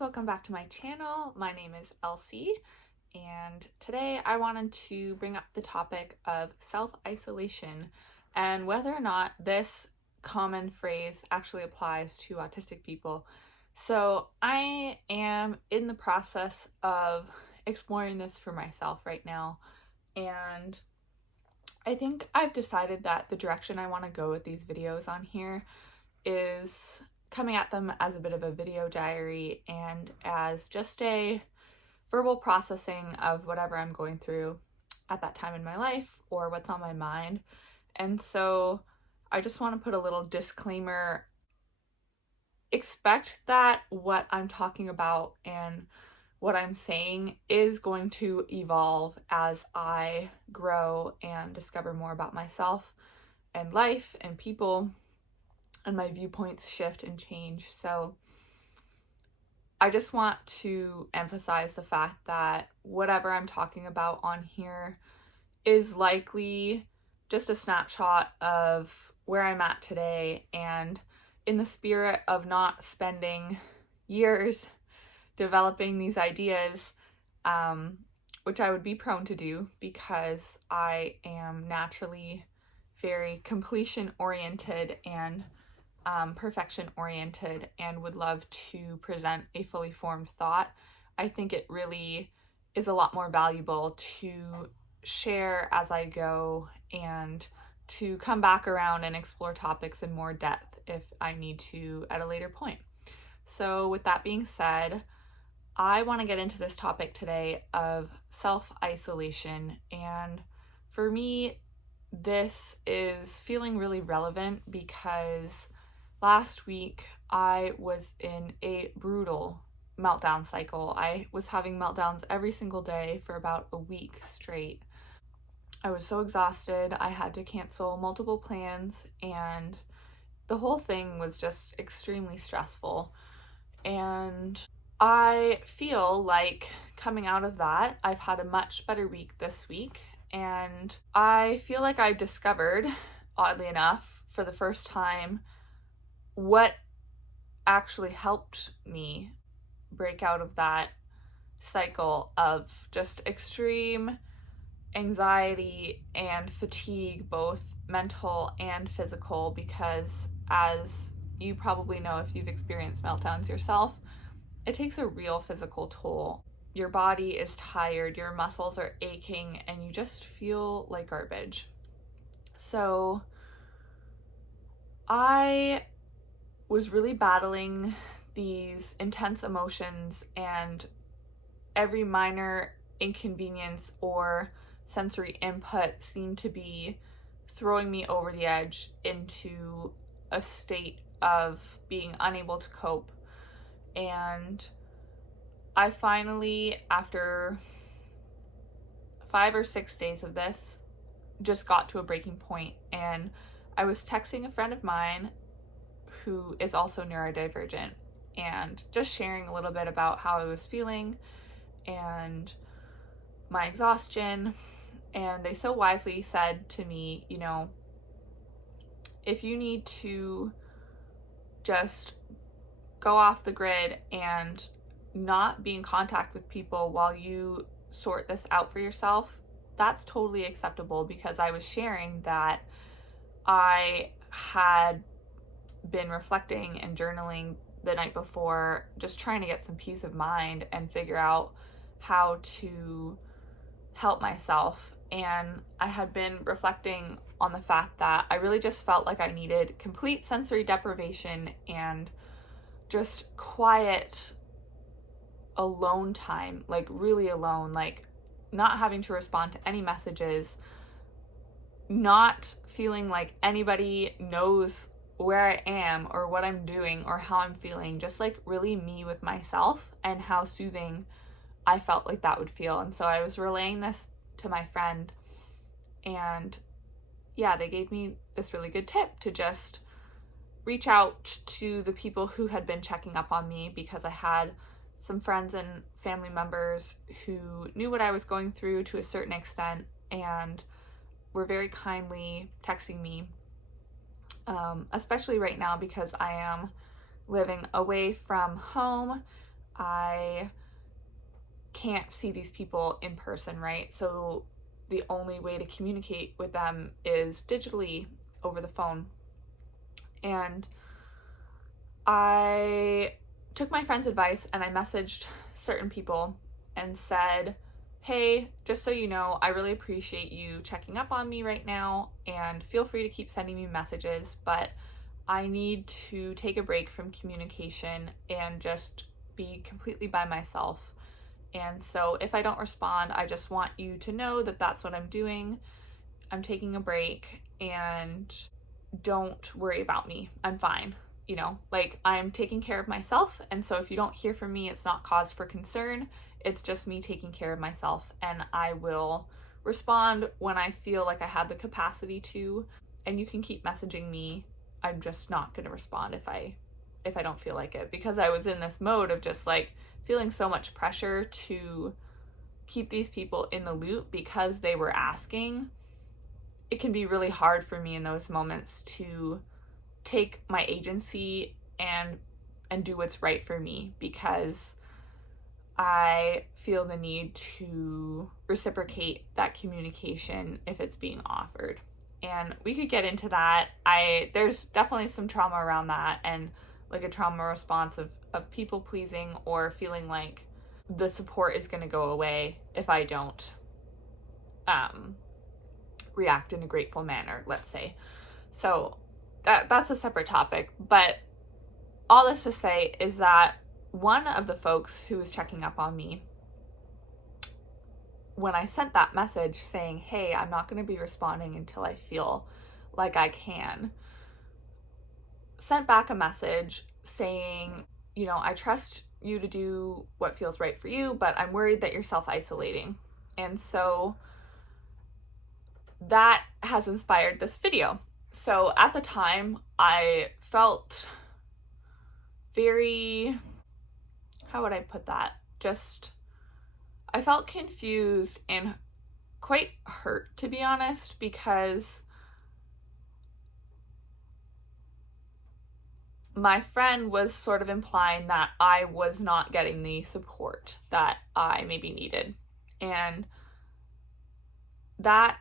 welcome back to my channel. My name is Elsie, and today I wanted to bring up the topic of self-isolation and whether or not this common phrase actually applies to autistic people. So I am in the process of exploring this for myself right now, and I think I've decided that the direction I want to go with these videos on here is coming at them as a bit of a video diary and as just a verbal processing of whatever I'm going through at that time in my life or what's on my mind. And so I just want to put a little disclaimer. Expect that what I'm talking about and what I'm saying is going to evolve as I grow and discover more about myself and life and people, and my viewpoints shift and change. So I just want to emphasize the fact that whatever I'm talking about on here is likely just a snapshot of where I'm at today, and in the spirit of not spending years developing these ideas, which I would be prone to do because I am naturally very completion oriented and perfection oriented and would love to present a fully formed thought. I think it really is a lot more valuable to share as I go and to come back around and explore topics in more depth if I need to at a later point. So with that being said, I want to get into this topic today of self-isolation, and for me this is feeling really relevant because last week I was in a brutal meltdown cycle. I was having meltdowns every single day for about a week straight. I was so exhausted, I had to cancel multiple plans, and the whole thing was just extremely stressful. And I feel like coming out of that, I've had a much better week this week, and I feel like I discovered, oddly enough, for the first time, what actually helped me break out of that cycle of just extreme anxiety and fatigue, both mental and physical, because as you probably know if you've experienced meltdowns yourself, it takes a real physical toll. Your body is tired, your muscles are aching, and you just feel like garbage. So I was really battling these intense emotions, and every minor inconvenience or sensory input seemed to be throwing me over the edge into a state of being unable to cope. And I finally, after 5 or 6 days of this, just got to a breaking point, and I was texting a friend of mine who is also neurodivergent and just sharing a little bit about how I was feeling and my exhaustion. And they so wisely said to me, if you need to just go off the grid and not be in contact with people while you sort this out for yourself, that's totally acceptable, because I was sharing that I had been reflecting and journaling the night before, just trying to get some peace of mind and figure out how to help myself. And I had been reflecting on the fact that I really just felt like I needed complete sensory deprivation and just quiet alone time, like really alone, like not having to respond to any messages, not feeling like anybody knows where I am or what I'm doing or how I'm feeling, just like really me with myself, and how soothing I felt like that would feel. And so I was relaying this to my friend, and yeah, they gave me this really good tip to just reach out to the people who had been checking up on me, because I had some friends and family members who knew what I was going through to a certain extent and were very kindly texting me, especially right now because I am living away from home. I can't see these people in person, right? So the only way to communicate with them is digitally over the phone. And I took my friend's advice and I messaged certain people and said, hey, just so you know, I really appreciate you checking up on me right now, and feel free to keep sending me messages, but I need to take a break from communication and just be completely by myself. And so if I don't respond, I just want you to know that that's what I'm doing. I'm taking a break, and don't worry about me. I'm fine. You know, like, I'm taking care of myself. And so if you don't hear from me, it's not cause for concern. It's just me taking care of myself. And I will respond when I feel like I have the capacity to. And you can keep messaging me. I'm just not going to respond if I don't feel like it, because I was in this mode of just like feeling so much pressure to keep these people in the loop because they were asking. It can be really hard for me in those moments to take my agency and do what's right for me, because I feel the need to reciprocate that communication if it's being offered. And we could get into that. There's definitely some trauma around that, and like a trauma response of people pleasing, or feeling like the support is going to go away if I don't react in a grateful manner, let's say. So that's a separate topic. But all this to say is that one of the folks who was checking up on me, when I sent that message saying, hey, I'm not going to be responding until I feel like I can, sent back a message saying, you know, I trust you to do what feels right for you, but I'm worried that you're self-isolating. And so that has inspired this video. So at the time, I felt very, how would I put that? I felt confused and quite hurt, to be honest, because my friend was sort of implying that I was not getting the support that I maybe needed. And that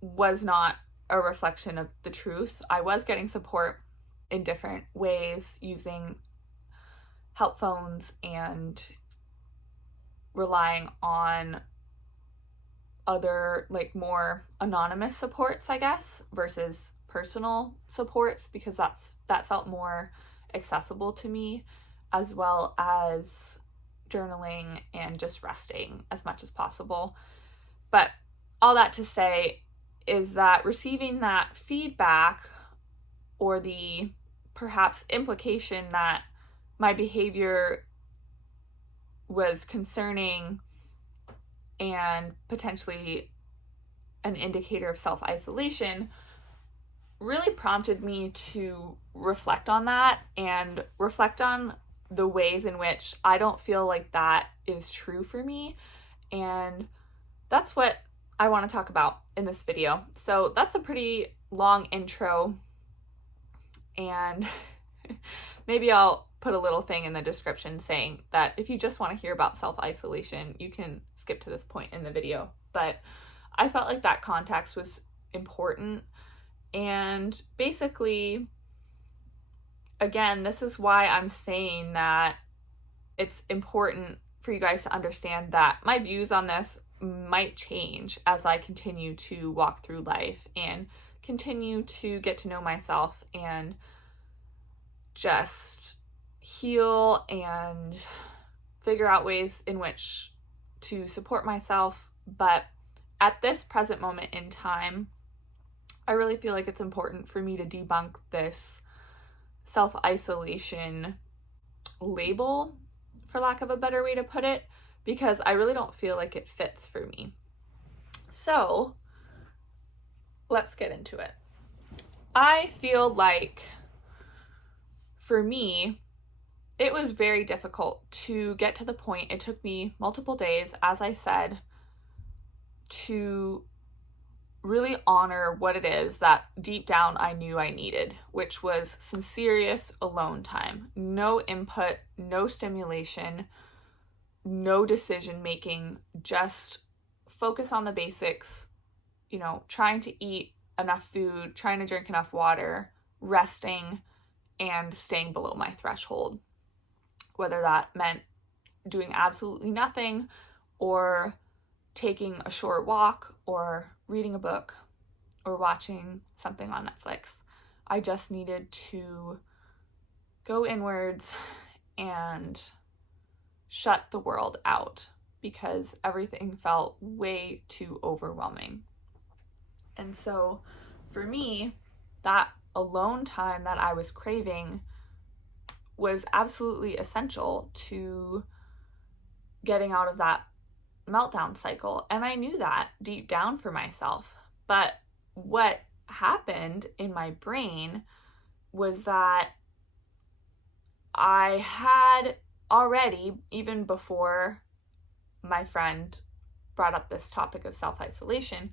was not a reflection of the truth. I was getting support in different ways, using help phones and relying on other, like, more anonymous supports, I guess, versus personal supports, because that felt more accessible to me, as well as journaling and just resting as much as possible. But all that to say is that receiving that feedback, or the perhaps implication that my behavior was concerning and potentially an indicator of self-isolation, really prompted me to reflect on that, and reflect on the ways in which I don't feel like that is true for me. And that's what I want to talk about in this video. So that's a pretty long intro, and maybe I'll put a little thing in the description saying that if you just want to hear about self-isolation, you can skip to this point in the video. But I felt like that context was important. And basically, again, this is why I'm saying that it's important for you guys to understand that my views on this might change as I continue to walk through life and continue to get to know myself and just heal and figure out ways in which to support myself. But at this present moment in time, I really feel like it's important for me to debunk this self-isolation label, for lack of a better way to put it, because I really don't feel like it fits for me. So let's get into it. I feel like for me, it was very difficult to get to the point. It took me multiple days, as I said, to really honor what it is that deep down I knew I needed, which was some serious alone time. No input, no stimulation, no decision making, just focus on the basics, trying to eat enough food, trying to drink enough water, resting, and staying below my threshold. Whether that meant doing absolutely nothing or taking a short walk or reading a book or watching something on Netflix. I just needed to go inwards and shut the world out because everything felt way too overwhelming. And so for me, that alone time that I was craving was absolutely essential to getting out of that meltdown cycle. And I knew that deep down for myself. But what happened in my brain was that I had already, even before my friend brought up this topic of self-isolation,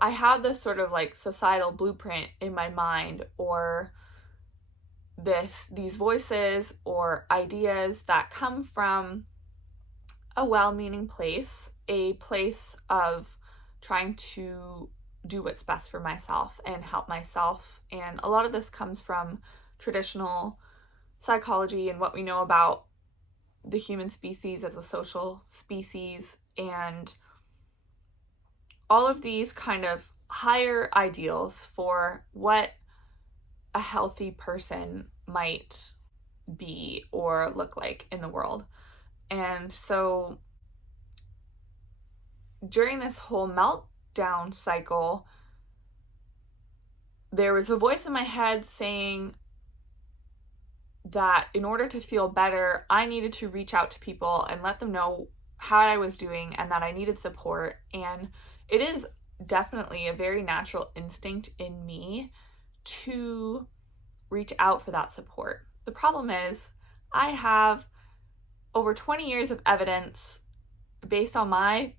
I had this sort of like societal blueprint in my mind, or these voices or ideas that come from a well-meaning place, a place of trying to do what's best for myself and help myself. And a lot of this comes from traditional psychology and what we know about the human species as a social species, and all of these kind of higher ideals for what a healthy person might be or look like in the world. And so during this whole meltdown cycle, there was a voice in my head saying that in order to feel better, I needed to reach out to people and let them know how I was doing and that I needed support. And it is definitely a very natural instinct in me to reach out for that support. The problem is I have over 20 years of evidence based on my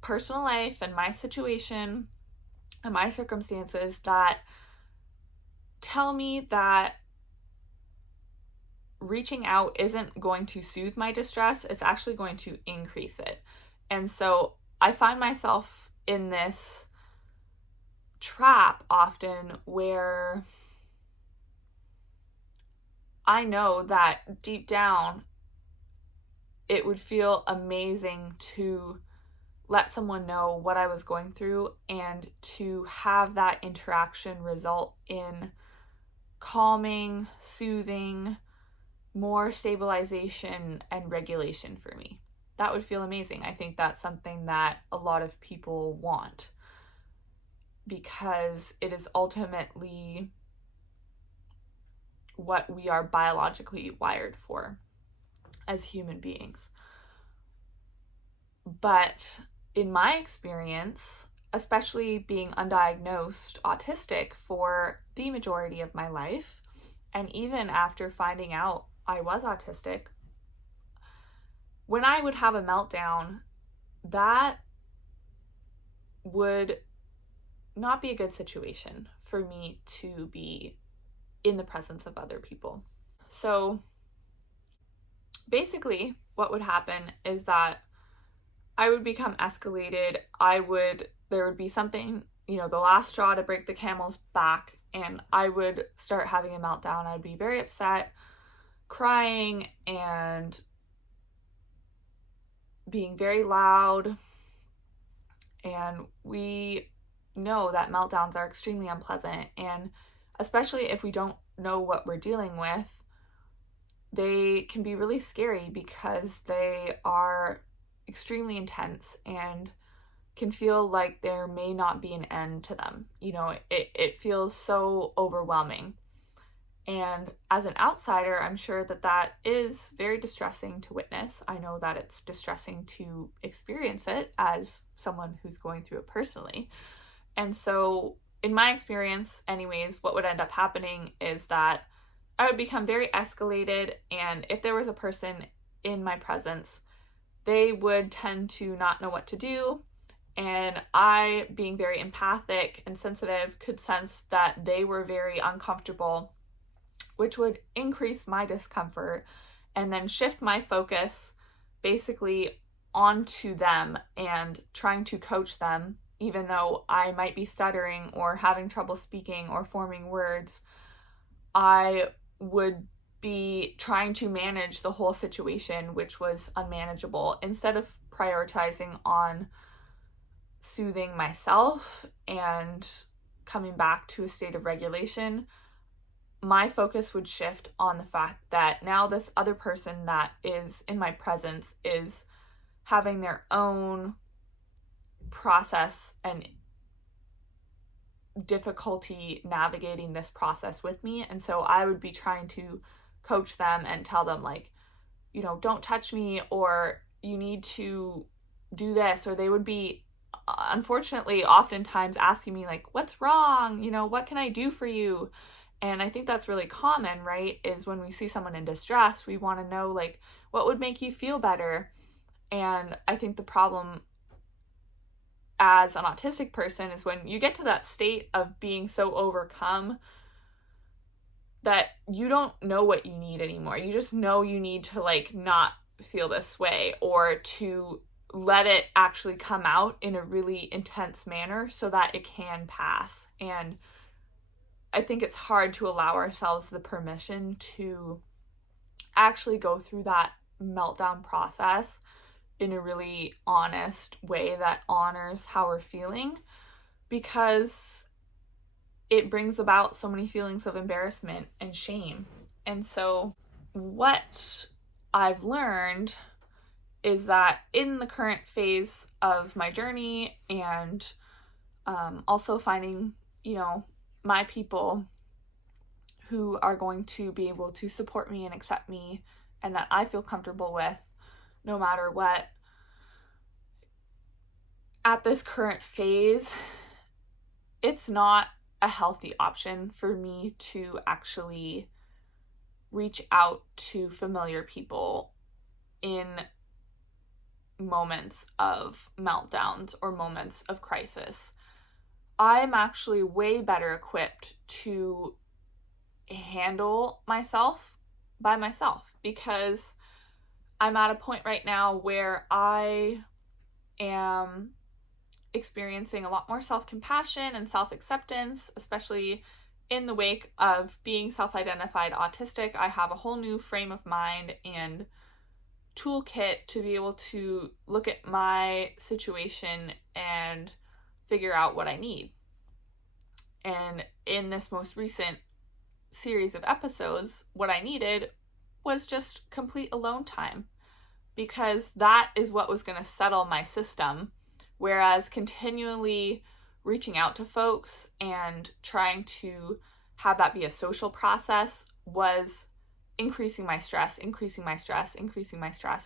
personal life and my situation and my circumstances that tell me that reaching out isn't going to soothe my distress, it's actually going to increase it. And so I find myself in this trap often where I know that deep down it would feel amazing to let someone know what I was going through and to have that interaction result in calming, soothing, more stabilization and regulation for me. That would feel amazing. I think that's something that a lot of people want because it is ultimately what we are biologically wired for as human beings. But in my experience, especially being undiagnosed autistic for the majority of my life, and even after finding out I was autistic, when I would have a meltdown, that would not be a good situation for me to be in the presence of other people. So basically what would happen is that I would become escalated. There would be something, the last straw to break the camel's back, and I would start having a meltdown. I'd be very upset, crying, and being very loud. And we know that meltdowns are extremely unpleasant, and especially if we don't know what we're dealing with, they can be really scary because they are extremely intense and can feel like there may not be an end to them. It feels so overwhelming. And as an outsider, I'm sure that is very distressing to witness. I know that it's distressing to experience it as someone who's going through it personally. And so in my experience, anyways, what would end up happening is that I would become very escalated, and if there was a person in my presence, they would tend to not know what to do And I, being very empathic and sensitive, could sense that they were very uncomfortable, which would increase my discomfort and then shift my focus basically onto them and trying to coach them, even though I might be stuttering or having trouble speaking or forming words. I would be trying to manage the whole situation, which was unmanageable, instead of prioritizing on soothing myself and coming back to a state of regulation. My focus would shift on the fact that now this other person that is in my presence is having their own process and difficulty navigating this process with me. And so I would be trying to coach them and tell them, like, you know, don't touch me, or you need to do this. Or they would be, unfortunately, oftentimes asking me, like, what's wrong? You know, what can I do for you? And I think that's really common, right? Is when we see someone in distress, we want to know, like, what would make you feel better? And I think the problem as an autistic person is when you get to that state of being so overcome that you don't know what you need anymore. You just know you need to, like, not feel this way, or to let it actually come out in a really intense manner so that it can pass. And I think it's hard to allow ourselves the permission to actually go through that meltdown process in a really honest way that honors how we're feeling, because it brings about so many feelings of embarrassment and shame. And so what I've learned is that in the current phase of my journey, and also finding, you know, my people who are going to be able to support me and accept me and that I feel comfortable with no matter what, at this current phase, it's not a healthy option for me to actually reach out to familiar people in moments of meltdowns or moments of crisis. I'm actually way better equipped to handle myself by myself, because I'm at a point right now where I am experiencing a lot more self-compassion and self-acceptance, especially in the wake of being self-identified autistic. I have a whole new frame of mind and toolkit to be able to look at my situation and figure out what I need. And in this most recent series of episodes, what I needed was just complete alone time, because that is what was going to settle my system. Whereas continually reaching out to folks and trying to have that be a social process was increasing my stress,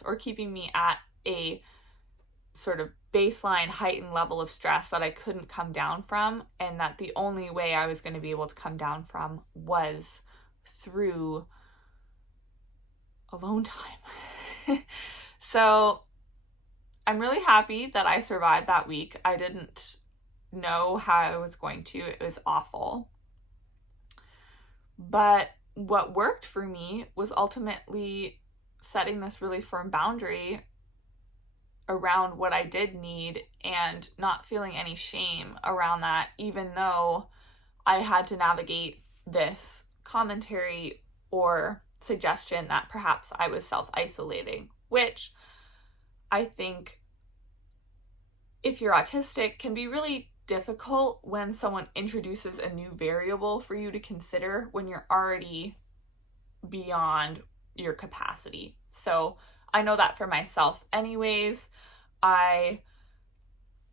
or keeping me at a sort of baseline heightened level of stress that I couldn't come down from, and that the only way I was going to be able to come down from was through alone time. So I'm really happy that I survived that week. I didn't know how I was going to. It was awful. But what worked for me was ultimately setting this really firm boundary around what I did need and not feeling any shame around that, even though I had to navigate this commentary or suggestion that perhaps I was self-isolating, which I think, if you're autistic, can be really difficult when someone introduces a new variable for you to consider when you're already beyond your capacity. So I know that for myself anyways. I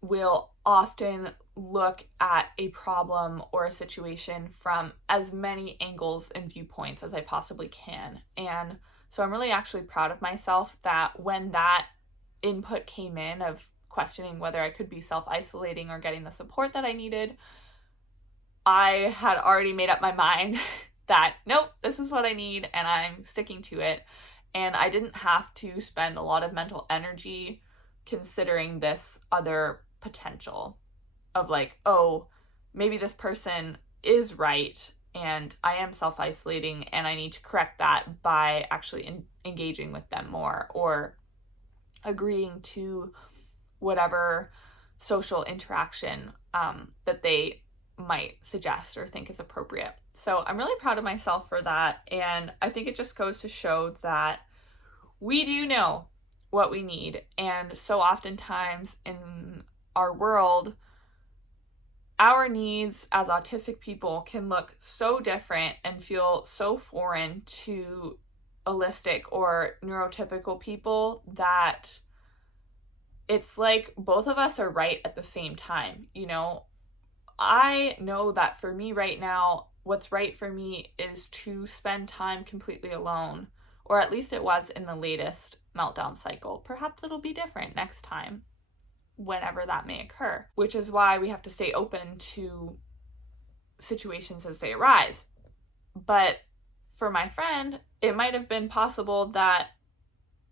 will often look at a problem or a situation from as many angles and viewpoints as I possibly can. And so I'm really actually proud of myself that when that input came in of questioning whether I could be self-isolating or getting the support that I needed, I had already made up my mind that nope, this is what I need and I'm sticking to it. And I didn't have to spend a lot of mental energy considering this other potential of like, oh, maybe this person is right and I am self-isolating and I need to correct that by actually engaging with them more or agreeing to whatever social interaction that they might suggest or think is appropriate. So I'm really proud of myself for that. And I think it just goes to show that we do know what we need. And so oftentimes in our world, our needs as autistic people can look so different and feel so foreign to allistic or neurotypical people that it's like both of us are right at the same time. You know, I know that for me right now, what's right for me is to spend time completely alone, or at least it was in the latest meltdown cycle. Perhaps it'll be different next time, whenever that may occur, which is why we have to stay open to situations as they arise. But for my friend, it might have been possible that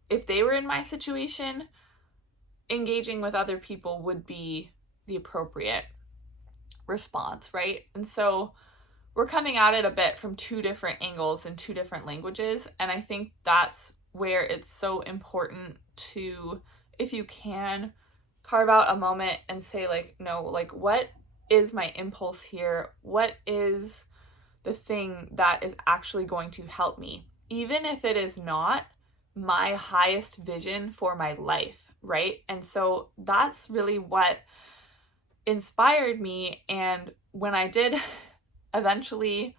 if they were in my situation, engaging with other people would be the appropriate response, right? And so we're coming at it a bit from two different angles and two different languages. And I think that's where it's so important to, if you can, carve out a moment and say like, no, like what is my impulse here? What is the thing that is actually going to help me? Even if it is not my highest vision for my life, right? And so that's really what inspired me. And when I did eventually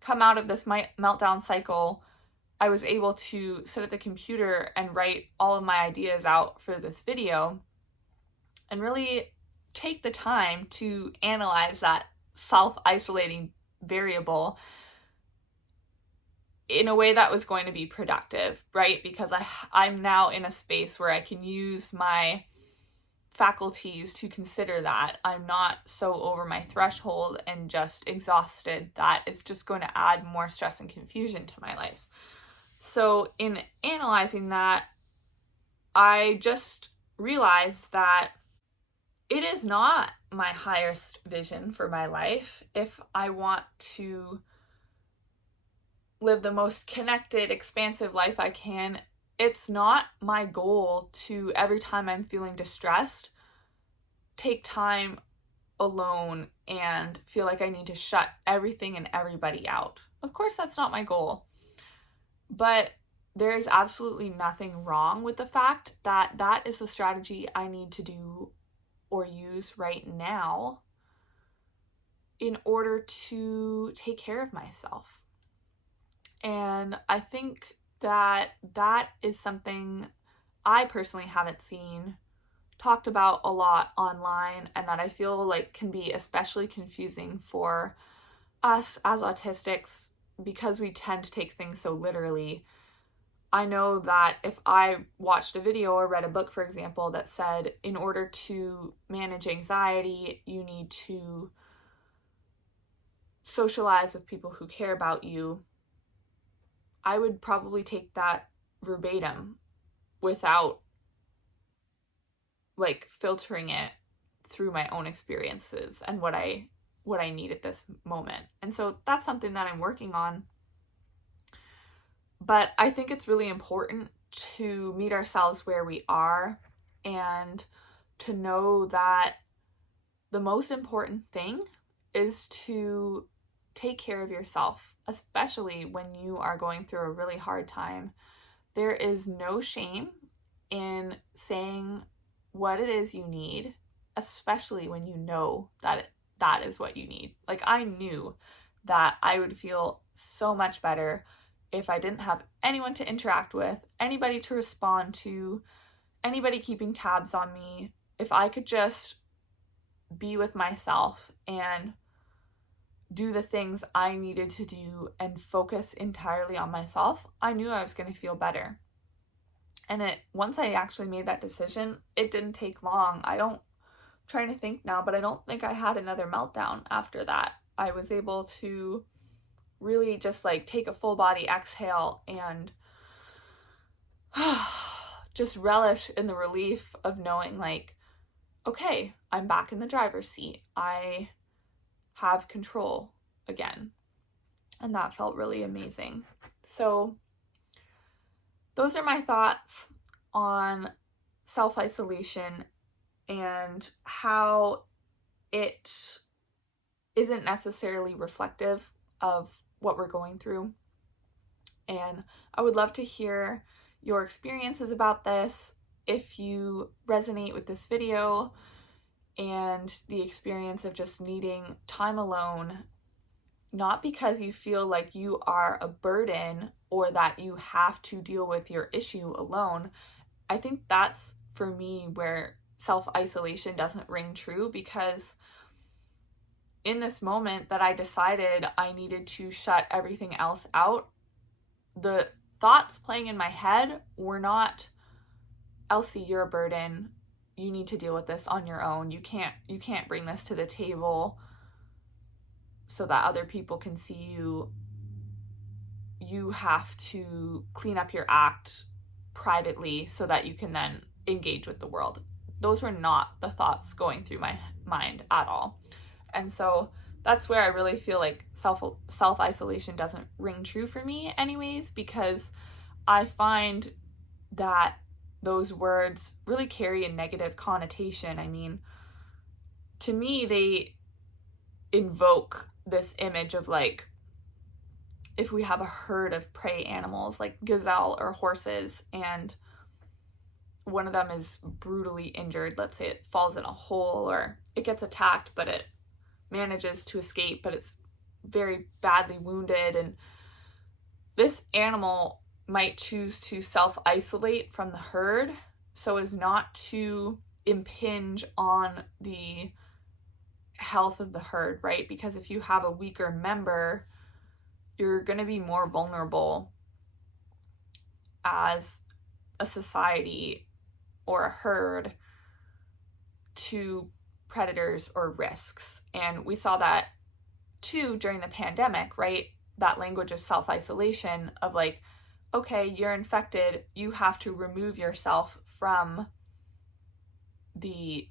come out of this meltdown cycle, I was able to sit at the computer and write all of my ideas out for this video and really take the time to analyze that self-isolating variable in a way that was going to be productive, right? Because I'm now in a space where I can use my faculties to consider that. I'm not so over my threshold and just exhausted that it's just going to add more stress and confusion to my life. So in analyzing that, I just realized that it is not my highest vision for my life. If I want to live the most connected, expansive life I can, it's not my goal to, every time I'm feeling distressed, take time alone and feel like I need to shut everything and everybody out. Of course, that's not my goal. But there is absolutely nothing wrong with the fact that that is the strategy I need to do or use right now in order to take care of myself. And I think that that is something I personally haven't seen talked about a lot online, and that I feel like can be especially confusing for us as autistics because we tend to take things so literally. I know that if I watched a video or read a book, for example, that said in order to manage anxiety, you need to socialize with people who care about you, I would probably take that verbatim without like filtering it through my own experiences and what I need at this moment. And so that's something that I'm working on. But I think it's really important to meet ourselves where we are and to know that the most important thing is to take care of yourself, especially when you are going through a really hard time. There is no shame in saying what it is you need, especially when you know that that is what you need. Like, I knew that I would feel so much better if I didn't have anyone to interact with, anybody to respond to, anybody keeping tabs on me. If I could just be with myself and do the things I needed to do and focus entirely on myself, I knew I was going to feel better. And once I actually made that decision, it didn't take long. Trying to think now, but I don't think I had another meltdown after that. I was able to really just like take a full body exhale and just relish in the relief of knowing like okay, I'm back in the driver's seat. I have control again. And that felt really amazing. So those are my thoughts on self-isolation and how it isn't necessarily reflective of what we're going through. And I would love to hear your experiences about this. If you resonate with this video and the experience of just needing time alone, not because you feel like you are a burden or that you have to deal with your issue alone, I think that's for me where self-isolation doesn't ring true, because in this moment that I decided I needed to shut everything else out, the thoughts playing in my head were not, Elsie, you're a burden. You need to deal with this on your own. You can't bring this to the table so that other people can see you. You have to clean up your act privately so that you can then engage with the world. Those were not the thoughts going through my mind at all. And so that's where I really feel like self-isolation doesn't ring true for me anyways, because I find that those words really carry a negative connotation. I mean, to me, they invoke this image of like, if we have a herd of prey animals like gazelle or horses, and one of them is brutally injured, let's say it falls in a hole or it gets attacked but it manages to escape, but it's very badly wounded, and this animal might choose to self-isolate from the herd so as not to impinge on the health of the herd, right? Because if you have a weaker member, you're going to be more vulnerable as a society or a herd to predators or risks. And we saw that too during the pandemic, right? That language of self-isolation of like, okay, you're infected, you have to remove yourself from the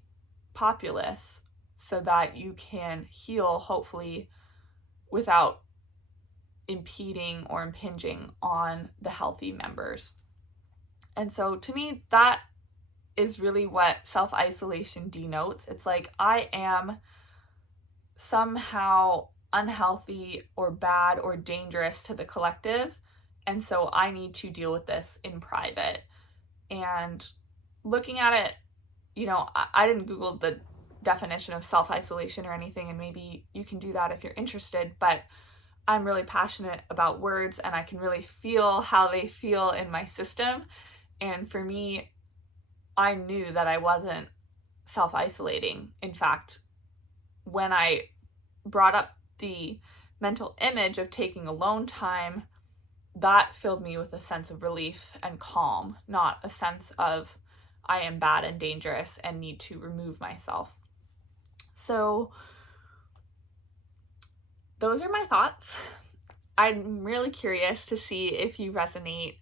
populace so that you can heal, hopefully, without impeding or impinging on the healthy members. And so to me, that is really what self-isolation denotes. It's like, I am somehow unhealthy or bad or dangerous to the collective, and so I need to deal with this in private. And looking at it, you know, I didn't Google the definition of self-isolation or anything, and maybe you can do that if you're interested, but I'm really passionate about words and I can really feel how they feel in my system. And for me, I knew that I wasn't self-isolating. In fact, when I brought up the mental image of taking alone time, that filled me with a sense of relief and calm, not a sense of I am bad and dangerous and need to remove myself. So those are my thoughts. I'm really curious to see if you resonate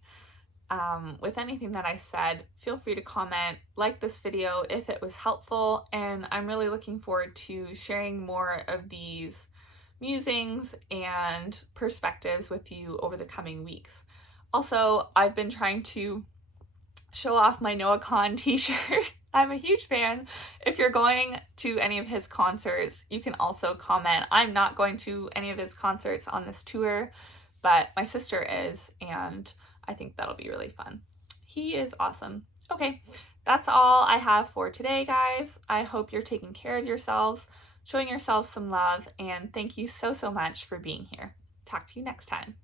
with anything that I said. Feel free to comment, like this video if it was helpful, and I'm really looking forward to sharing more of these musings and perspectives with you over the coming weeks. Also, I've been trying to show off my NoahCon t-shirt. I'm a huge fan. If you're going to any of his concerts, you can also comment. I'm not going to any of his concerts on this tour, but my sister is, and I think that'll be really fun. He is awesome. Okay, that's all I have for today, guys. I hope you're taking care of yourselves, showing yourselves some love, and thank you so much for being here. Talk to you next time.